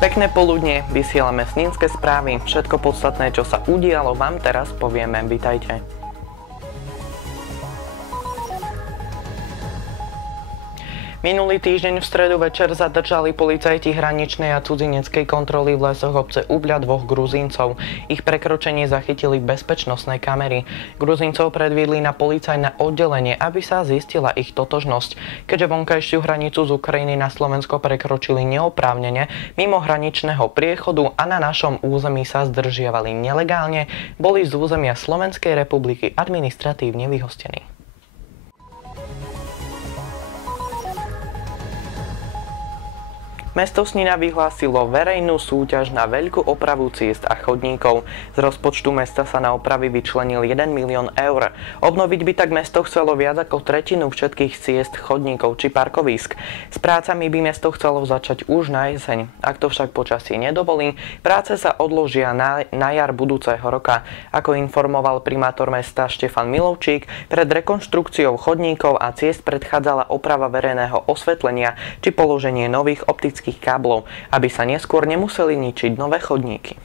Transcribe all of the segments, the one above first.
Pekné poludnie, vysielame Snínske správy. Všetko podstatné, čo sa udialo, vám teraz povieme. Vitajte. Minulý týždeň v stredu večer zadržali policajti hraničnej a cudzineckej kontroly v lesoch obce Ubľa dvoch Gruzíncov. Ich prekročenie zachytili bezpečnostné kamery. Gruzíncov predviedli na policajné oddelenie, aby sa zistila ich totožnosť. Keďže vonkajšiu hranicu z Ukrajiny na Slovensko prekročili neoprávnene mimo hraničného priechodu a na našom území sa zdržiavali nelegálne, boli z územia Slovenskej republiky administratívne vyhostení. Mesto Snina vyhlásilo verejnú súťaž na veľkú opravu ciest a chodníkov. Z rozpočtu mesta sa na opravy vyčlenil 1 milión eur. Obnoviť by tak mesto chcelo viac ako tretinu všetkých ciest, chodníkov či parkovísk. S prácami by mesto chcelo začať už na jeseň. Ak to však počasie nedovolí, práce sa odložia na jar budúceho roka. Ako informoval primátor mesta Štefan Milovčík, pred rekonštrukciou chodníkov a ciest predchádzala oprava verejného osvetlenia či položenie nových optických káblov, aby sa neskôr nemuseli ničiť nové chodníky.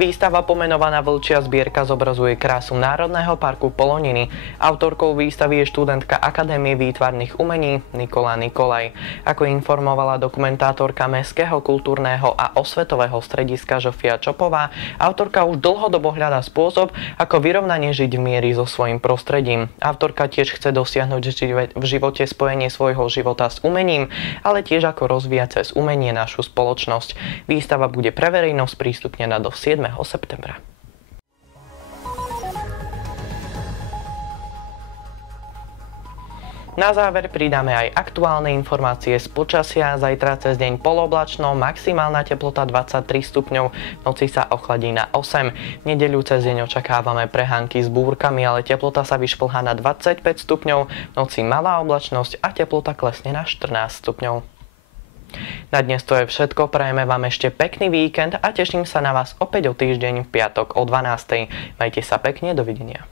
Výstava pomenovaná Vlčia zbierka zobrazuje krásu Národného parku Poloniny. Autorkou výstavy je študentka Akadémie výtvarných umení Nikola Nikolaj. Ako informovala dokumentátorka Mestského kultúrneho a osvetového strediska Žofia Čopová, autorka už dlhodobo hľadá spôsob, ako vyrovnane žiť v miery so svojím prostredím. Autorka tiež chce dosiahnuť v živote spojenie svojho života s umením, ale tiež ako rozvíjať cez umenie našu spoločnosť. Výstava bude pre verejnosť prístupnená do 7. septembra. Na záver pridáme aj aktuálne informácie z počasia. Zajtra cez deň poloblačno, maximálna teplota 23 stupňov, v noci sa ochladí na 8. V nedeľu cez deň očakávame prehánky s búrkami, ale teplota sa vyšplhá na 25 stupňov, v noci malá oblačnosť a teplota klesne na 14 stupňov. Na dnes to je všetko, prajeme vám ešte pekný víkend a teším sa na vás opäť o týždeň v piatok o 12:00. Majte sa pekne, dovidenia.